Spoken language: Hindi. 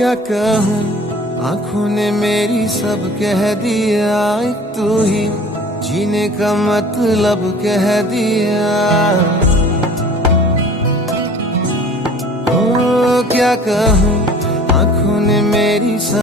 क्या कहूँ, आंखों ने मेरी सब कह दिया, एक तू ही जीने का मतलब कह दिया। ओ क्या कहूँ, आंखों ने मेरी सब